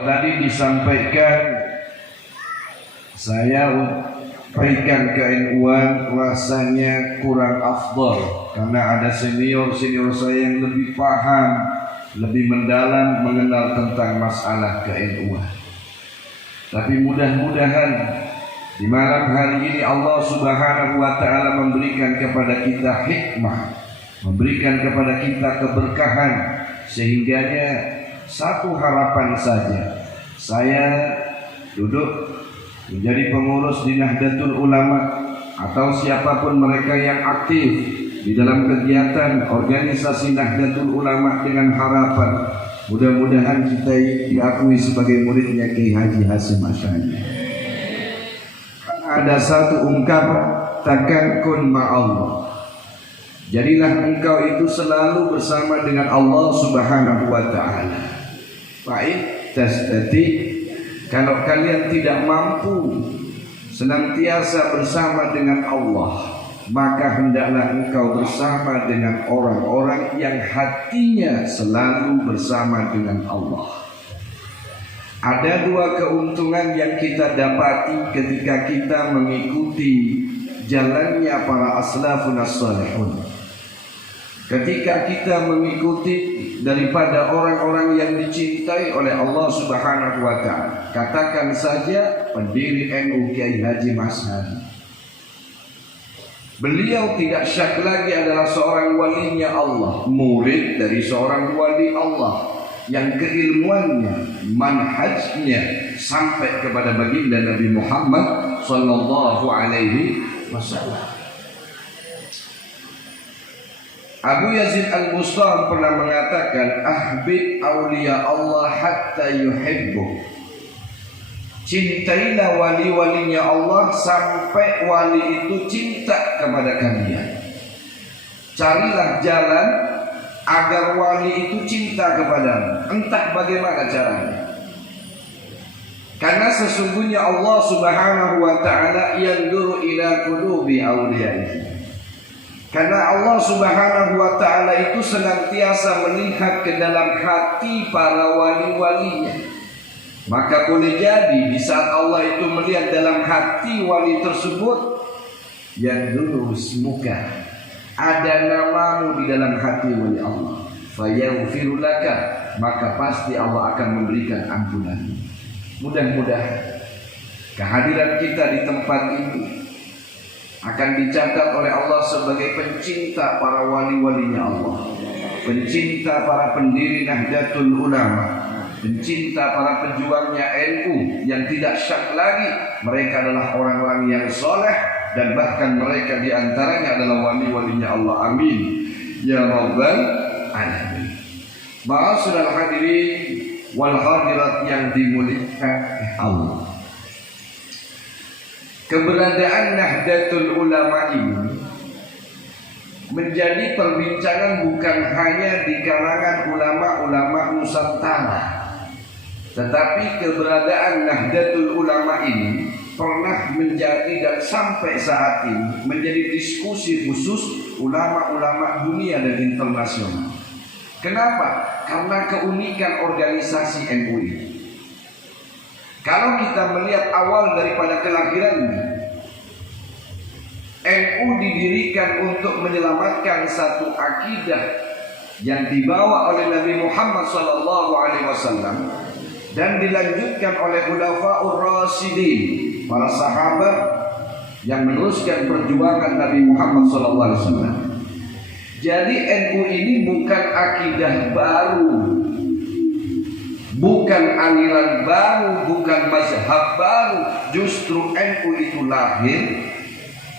Tadi disampaikan saya berikan ke NU-an rasanya kurang afdal karena ada senior saya yang lebih paham, lebih mendalam mengenal tentang masalah ke NU-an. Tapi mudah-mudahan di malam hari ini Allah Subhanahu wa taala memberikan kepada kita hikmah, memberikan kepada kita keberkahan, sehingganya satu harapan saja, saya duduk menjadi pengurus di Nahdlatul Ulama atau siapapun mereka yang aktif di dalam kegiatan organisasi Nahdlatul Ulama, dengan harapan mudah-mudahan kita diakui sebagai muridnya Kiai Haji Hasyim Asy'ari. Ada satu ungkapan, takkan kun ma'allah, jadilah engkau itu selalu bersama dengan Allah Subhanahu wa ta'ala. Baik, tasdati, kalau kalian tidak mampu senantiasa bersama dengan Allah, maka hendaklah engkau bersama dengan orang-orang yang hatinya selalu bersama dengan Allah. Ada dua keuntungan yang kita dapati ketika kita mengikuti jalannya para aslafun as-salihun. Ketika kita mengikuti daripada orang-orang yang dicintai oleh Allah Subhanahu wa ta'ala, katakan saja pendiri NU Kiai Haji Asy'ari. Beliau tidak syak lagi adalah seorang walinya Allah, murid dari seorang wali Allah yang keilmuannya, manhajnya sampai kepada baginda Nabi Muhammad sallallahu alaihi wasallam. Abu Yazid Al-Bustami pernah mengatakan, ahbib awliya Allah hatta yuhibbu, cintailah wali-walinya Allah sampai wali itu cinta kepada kalian. Carilah jalan agar wali itu cinta kepadamu, entah bagaimana caranya. Karena sesungguhnya Allah Subhanahu wa ta'ala yanzuru ila qulubi awliyaihi. Karena Allah Subhanahu wa ta'ala itu senantiasa melihat ke dalam hati para wali-walinya. Maka boleh jadi di saat Allah itu melihat dalam hati wali tersebut, yang dulu semuka, ada namamu di dalam hati wali Allah, fayaghfiru laka, maka pasti Allah akan memberikan ampunan. Mudah-mudahan kehadiran kita di tempat ini akan dicatat oleh Allah sebagai pencinta para wali-walinya Allah, pencinta para pendiri Nahdlatul Ulama, pencinta para pejuangnya NU yang tidak syak lagi mereka adalah orang-orang yang soleh, dan bahkan mereka diantaranya adalah wali-walinya Allah. Amin ya rabbal alamin. Ma'asyiral hadirin wal hadirat yang dimuliakan Allah, keberadaan Nahdlatul Ulama ini menjadi perbincangan bukan hanya di kalangan ulama-ulama Nusantara, tetapi keberadaan Nahdlatul Ulama ini pernah menjadi dan sampai saat ini menjadi diskusi khusus ulama-ulama dunia dan internasional. Kenapa? Karena keunikan organisasi NU ini. Kalau kita melihat awal daripada kelahirannya, NU didirikan untuk menyelamatkan satu akidah yang dibawa oleh Nabi Muhammad SAW dan dilanjutkan oleh Khulafaur Rasyidin, para sahabat yang meneruskan perjuangan Nabi Muhammad SAW. Jadi NU ini bukan akidah baru, bukan aliran baru, bukan mazhab baru. Justru NU itu lahir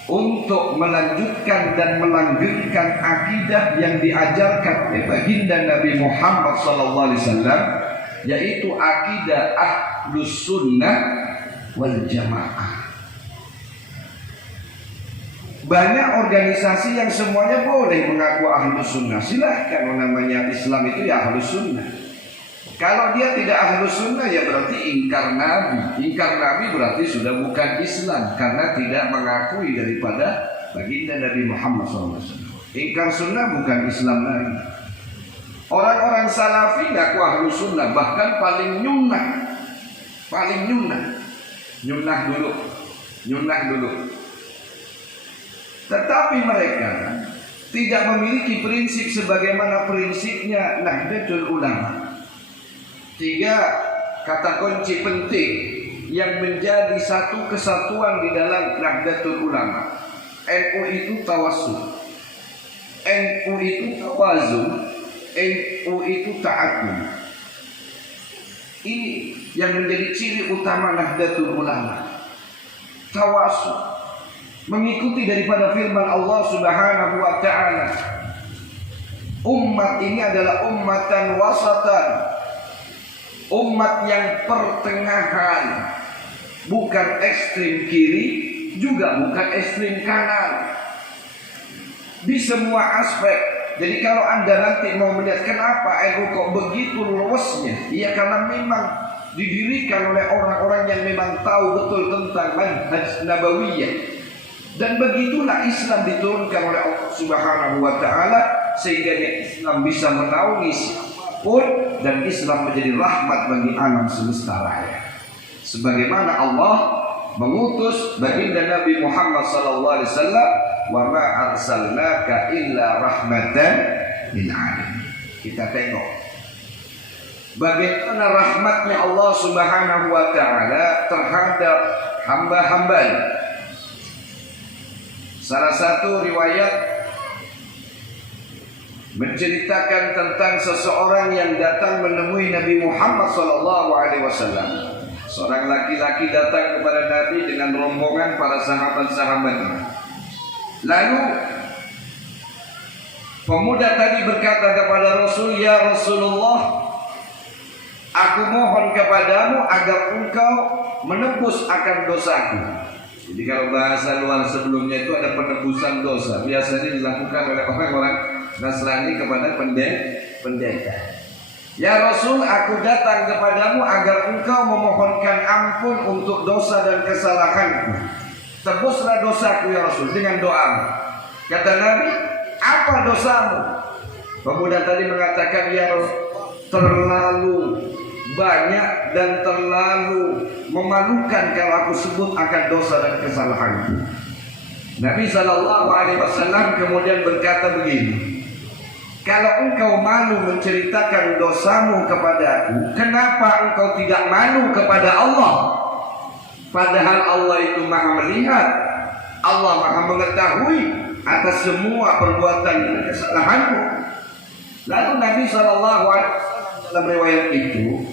untuk melanjutkan dan melanggengkan akidah yang diajarkan oleh baginda Nabi Muhammad SAW, yaitu akidah Ahlus Sunnah wal Jamaah. Banyak organisasi yang semuanya boleh mengaku Ahlus Sunnah, silahkan, namanya Islam itu ya Ahlus Sunnah. Kalau dia tidak Ahlus Sunnah ya berarti ingkar Nabi. Ingkar Nabi berarti sudah bukan Islam, karena tidak mengakui daripada baginda Nabi Muhammad SAW. Ingkar Sunnah bukan Islam lagi. Orang-orang salafi ngaku ahlu sunnah, bahkan paling nyunnah dulu. Tetapi mereka tidak memiliki prinsip sebagaimana prinsipnya Nahdlatul Ulama. 3 kata kunci penting yang menjadi satu kesatuan di dalam Nahdlatul Ulama. NU itu tawassul, NU itu tawazun, NU itu ta'addud. Ini yang menjadi ciri utama Nahdlatul Ulama. Tawassul, mengikuti daripada firman Allah Subhanahu wa taala. Umat ini adalah ummatan wasatan, umat yang pertengahan, bukan ekstrim kiri, juga bukan ekstrim kanan. Di semua aspek. Jadi kalau Anda nanti mau melihat kenapa NU kok begitu luasnya, ya karena memang didirikan oleh orang-orang yang memang tahu betul tentang manhaj nabawiyah. Dan begitulah Islam diturunkan oleh Allah Subhanahu wa taala, sehingga Islam bisa menaungi siapapun dan Islam menjadi rahmat bagi alam semesta raya. Sebagaimana Allah mengutus baginda Nabi Muhammad sallallahu alaihi wasallam, wa ma arsalnaka illa rahmatan lil alamin. Kita tengok bagaimana rahmatnya Allah Subhanahu wa taala terhadap hamba-hambanya. Salah satu riwayat menceritakan tentang seseorang yang datang menemui Nabi Muhammad sallallahu alaihi wasallam. Seorang laki-laki datang kepada Nabi dengan rombongan para sahabat-sahabatnya. Lalu pemuda tadi berkata kepada Rasul, "Ya Rasulullah, aku mohon kepadamu agar engkau menebus akan dosaku." Jadi kalau bahasa luar sebelumnya itu ada penebusan dosa. Biasanya dilakukan oleh orang-orang Nasrani kepada pendeta. "Ya Rasul, aku datang kepadamu agar engkau memohonkan ampun untuk dosa dan kesalahanku. Tebuslah dosaku ya Rasul dengan doa." Kata Nabi, "Apa dosamu?" Pemuda tadi mengatakan, "Ya Rasul, terlalu banyak dan terlalu memalukan kalau aku sebut akan dosa dan kesalahanku." Nabi SAW kemudian berkata begini, "Kalau engkau malu menceritakan dosamu kepadaku, kenapa engkau tidak malu kepada Allah? Padahal Allah itu maha melihat, Allah maha mengetahui atas semua perbuatan dan kesalahanmu." Lalu Nabi SAW dalam riwayat itu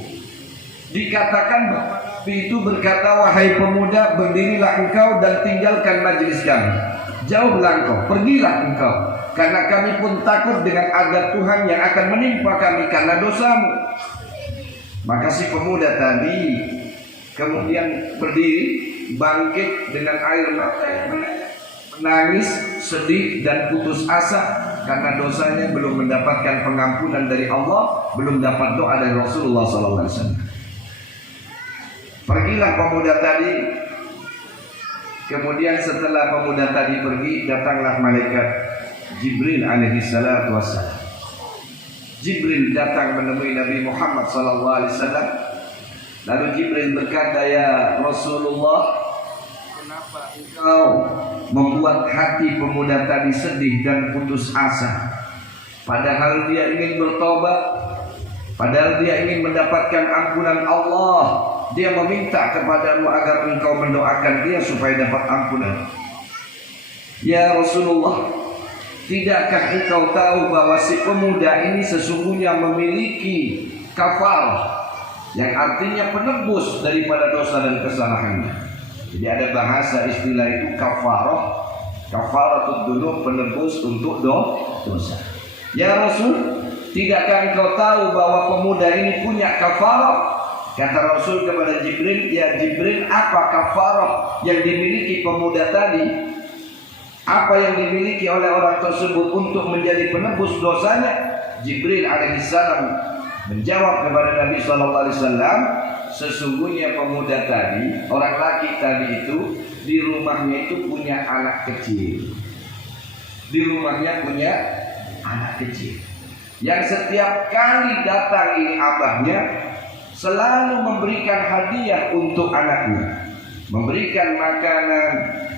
dikatakan bahwa Nabi itu berkata, "Wahai pemuda, berdirilah engkau dan tinggalkan majlis kami. Jauhlah engkau, pergilah engkau, karena kami pun takut dengan azab Tuhan yang akan menimpa kami karena dosamu." Maka si pemuda tadi kemudian berdiri, bangkit dengan air mata, menangis, sedih dan putus asa karena dosanya belum mendapatkan pengampunan dari Allah, belum dapat doa dari Rasulullah SAW. Pergilah pemuda tadi. Kemudian setelah pemuda tadi pergi, datanglah malaikat Jibril alaihi salatu wassalam. Jibril datang menemui Nabi Muhammad SAW. Lalu Jibril berkata, "Ya Rasulullah, kenapa engkau membuat hati pemuda tadi sedih dan putus asa? Padahal dia ingin bertobat, padahal dia ingin mendapatkan ampunan Allah. Dia meminta kepadamu agar engkau mendoakan dia supaya dapat ampunan." "Ya Rasulullah, tidakkah engkau tahu bahwa si pemuda ini sesungguhnya memiliki kafarah, yang artinya penebus daripada dosa dan kesalahannya?" Jadi ada bahasa istilah itu kafarah, kafaratud dzunub, penebus untuk dosa. "Ya Rasul, tidakkah engkau tahu bahwa pemuda ini punya kafarah?" Kata Rasul kepada Jibril, "Ya Jibril, apa kafarah yang dimiliki pemuda tadi? Apa yang dimiliki oleh orang tersebut untuk menjadi penebus dosanya?" Jibril alaihissalam menjawab kepada Nabi SAW, "Sesungguhnya pemuda tadi, orang laki tadi itu, di rumahnya itu punya anak kecil. Di rumahnya punya anak kecil. yang setiap kali datang ini abahnya selalu memberikan hadiah untuk anaknya, memberikan makanan,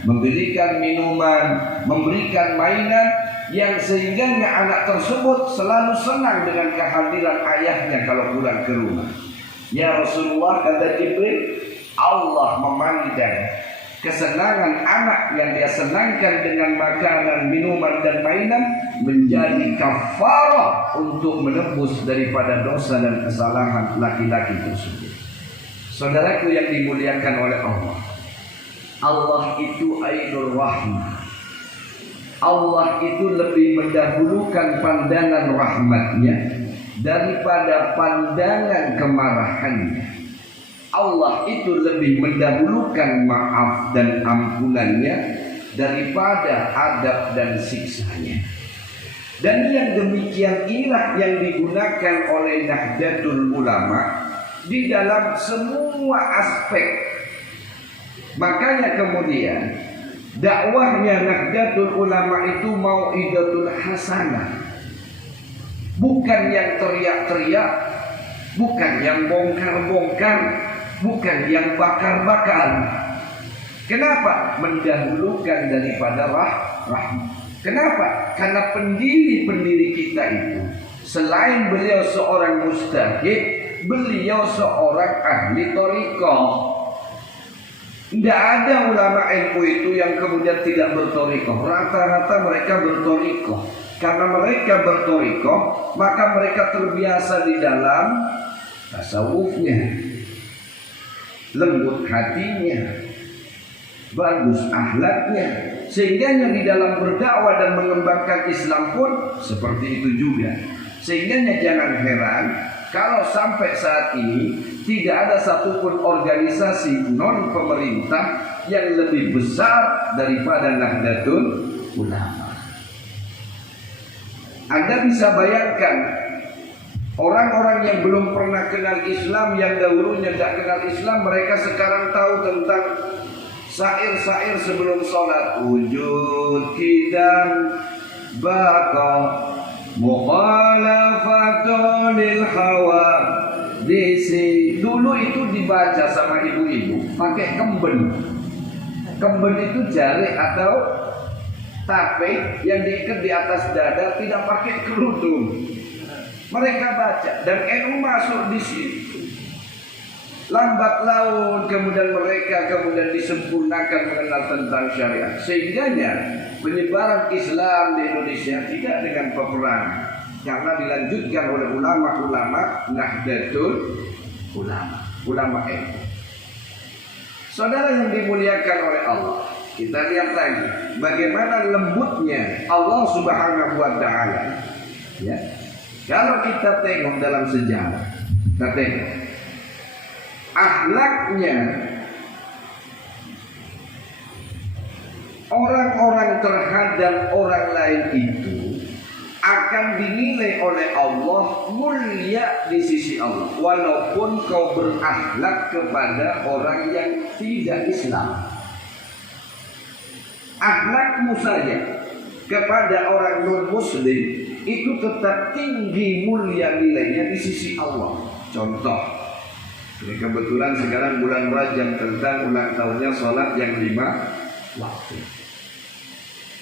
memberikan minuman, memberikan mainan, yang sehingga anak tersebut selalu senang dengan kehadiran ayahnya kalau pulang ke rumah. Ya Rasulullah, kata Jibril, Allah memandang kesenangan anak yang dia senangkan dengan makanan, minuman dan mainan menjadi kafarah untuk menebus daripada dosa dan kesalahan laki-laki tersebut. Saudaraku yang dimuliakan oleh Allah, Allah itu Ainur Rahmah. Allah itu lebih mendahulukan pandangan rahmatnya daripada pandangan kemarahannya. Allah itu lebih mendahulukan maaf dan ampunannya daripada adab dan siksanya. Dan yang demikian inilah yang digunakan oleh Nahdlatul Ulama di dalam semua aspek. Makanya kemudian dakwahnya Nahdlatul Ulama itu mau'idatul hasanah, bukan yang teriak-teriak, bukan yang bongkar-bongkar, bukan yang bakar-bakar. Kenapa? Mendahulukan daripada rahmat. Kenapa? Karena pendiri-pendiri kita itu selain beliau seorang mujtahid, beliau seorang ahli thariqah. Tidak ada ulama NU itu yang kemudian tidak berthariqah. Rata-rata mereka berthariqah. Karena mereka berthariqah, maka mereka terbiasa di dalam tasawufnya, lembut hatinya, bagus akhlaknya, sehingga di dalam berdakwah dan mengembangkan Islam pun seperti itu juga. Sehingga jangan heran kalau sampai saat ini tidak ada satupun organisasi non pemerintah yang lebih besar daripada Nahdlatul Ulama. Anda bisa bayangkan orang-orang yang belum pernah kenal Islam, yang dahulunya tidak kenal Islam, mereka sekarang tahu tentang syair-syair sebelum sholat. Wujud kita baqa mukhalafatun lil hawa. Dulu itu dibaca sama ibu-ibu pakai kemben. Kemben itu jari atau tape yang diikat di atas dada, tidak pakai kerudung. Mereka baca dan NU masuk di situ. Lambat laun kemudian mereka disempurnakan mengenal tentang syariat. Sehingganya penyebaran Islam di Indonesia tidak dengan peperangan, karena dilanjutkan oleh ulama-ulama Nahdlatul Ulama, ulama NU. Saudara yang dimuliakan oleh Allah, kita lihat lagi bagaimana lembutnya Allah Subhanahu wa taala. Ya. Kalau kita tengok dalam sejarah, kita tengok akhlaknya orang-orang terhadap orang lain itu akan dinilai oleh Allah mulia di sisi Allah, walaupun kau berakhlak kepada orang yang tidak Islam. Akhlakmu saja kepada orang non-muslim itu tetap tinggi mulia nilainya di sisi Allah. Contoh, ini kebetulan sekarang bulan Rajab tentang ulang tahunnya sholat yang 5 waktu.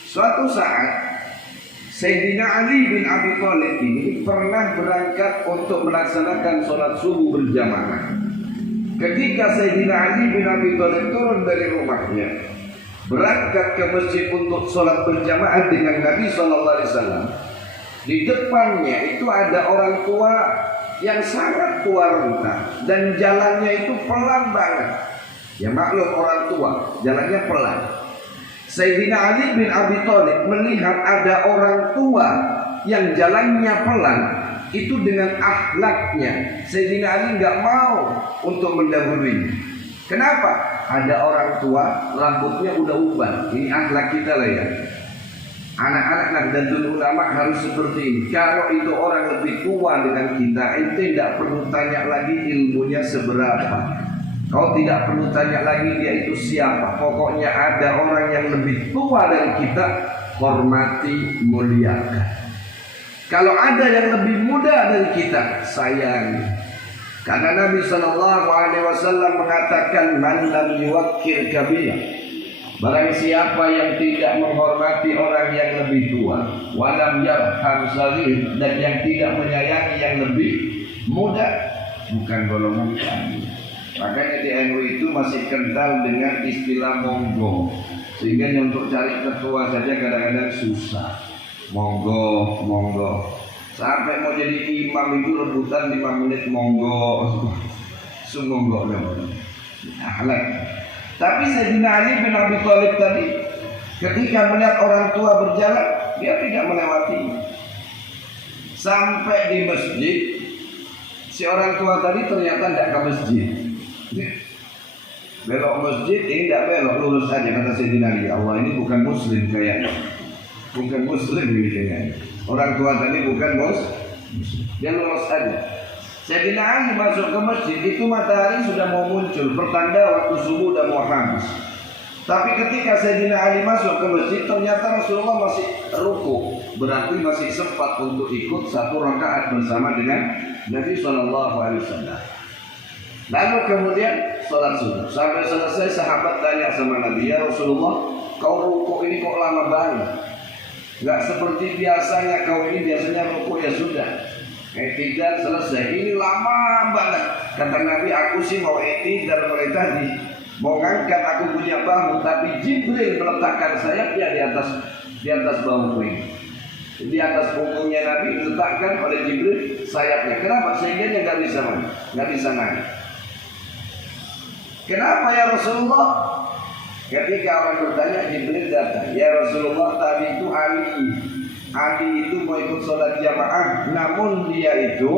Suatu saat Sayyidina Ali bin Abi Thalib ini pernah berangkat untuk melaksanakan sholat subuh berjamaah. Ketika Sayyidina Ali bin Abi Thalib turun dari rumahnya, berangkat ke masjid untuk sholat berjamaah dengan Nabi SAW, di depannya itu ada orang tua yang sangat tua renta dan jalannya itu pelan banget. Ya maklum orang tua, jalannya pelan. Sayyidina Ali bin Abi Thalib melihat ada orang tua yang jalannya pelan, itu dengan akhlaknya Sayyidina Ali nggak mau untuk mendahului. Kenapa? Ada orang tua rambutnya udah uban. Ini akhlak kita lah ya. Anak-anak Nahdlatul Ulama harus seperti ini. Kalau itu orang lebih tua dengan kita, itu tidak perlu tanya lagi ilmunya seberapa. Kau tidak perlu tanya lagi dia itu siapa. Pokoknya ada orang yang lebih tua dari kita, hormati, muliakan. Kalau ada yang lebih muda dari kita, sayang. Karena Nabi SAW mengatakan, man lam yuwakkir kabira, barang siapa yang tidak menghormati orang yang lebih tua, walam yarham saghir, dan yang tidak menyayangi yang lebih muda, bukan golongan kami. Makanya di NU itu masih kental dengan istilah monggo, sehingga untuk cari ketua saja kadang-kadang susah. Monggo, monggo. Sampai mau jadi imam itu rebutan 5 menit monggo. Sumonggo namanya. Akhlak. Tapi Sayyidina Ali bin Abi Thalib tadi ketika melihat orang tua berjalan, dia tidak melewati. Sampai di masjid, si orang tua tadi ternyata tidak ke masjid. Belok masjid, ini tidak belok, lurus saja kata Sayyidina Ali. Allah, ini bukan muslim kayaknya. Bukan muslim ini kayaknya. Orang tua tadi bukan muslim. Dia lurus saja. Sayyidina Ali masuk ke masjid, itu matahari sudah mau muncul, pertanda waktu subuh sudah mau habis. Tapi ketika Sayyidina Ali masuk ke masjid, ternyata Rasulullah masih ruku, berarti masih sempat untuk ikut 1 rakaat bersama dengan Nabi SAW. Lalu kemudian sholat subuh. Sampai selesai sahabat tanya sama Nabi, ya Rasulullah, kau ruku ini kok lama banget? Gak seperti biasanya, kau ini biasanya ruku ya sudah, tidak selesai, ini lama banget. Kata Nabi, aku sih mau dan mulai tadi mau ngangkat, aku punya bahu, tapi Jibril meletakkan sayapnya di atas bahuku ini. Di atas punggungnya Nabi diletakkan oleh Jibril sayapnya. Kenapa? Sehingga dia nggak bisa naik. Kenapa ya Rasulullah? Ketika orang bertanya, Jibril datang. Ya Rasulullah, tadi itu Ali itu mau ikut sholat jamaah, namun dia itu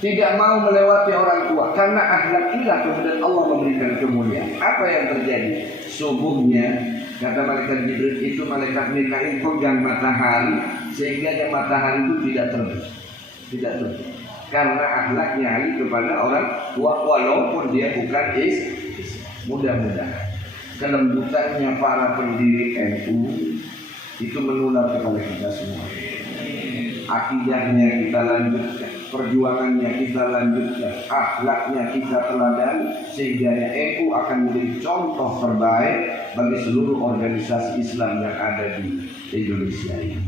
tidak mau melewati orang tua. Karena akhlak inilah kemudian Allah memberikan kemuliaan. Apa yang terjadi? Subuhnya, kata malaikat Jibril itu, malaikat Mikail pegang matahari, sehingga matahari itu tidak terbit. Karena akhlaknya Ali kepada orang tua, walaupun dia bukan mudah-mudahan kelembutannya para pendiri NU itu menular kepada kita semua. Akidahnya kita lanjutkan, perjuangannya kita lanjutkan, akhlaknya kita teladani, sehingga NU akan menjadi contoh terbaik bagi seluruh organisasi Islam yang ada di Indonesia ini.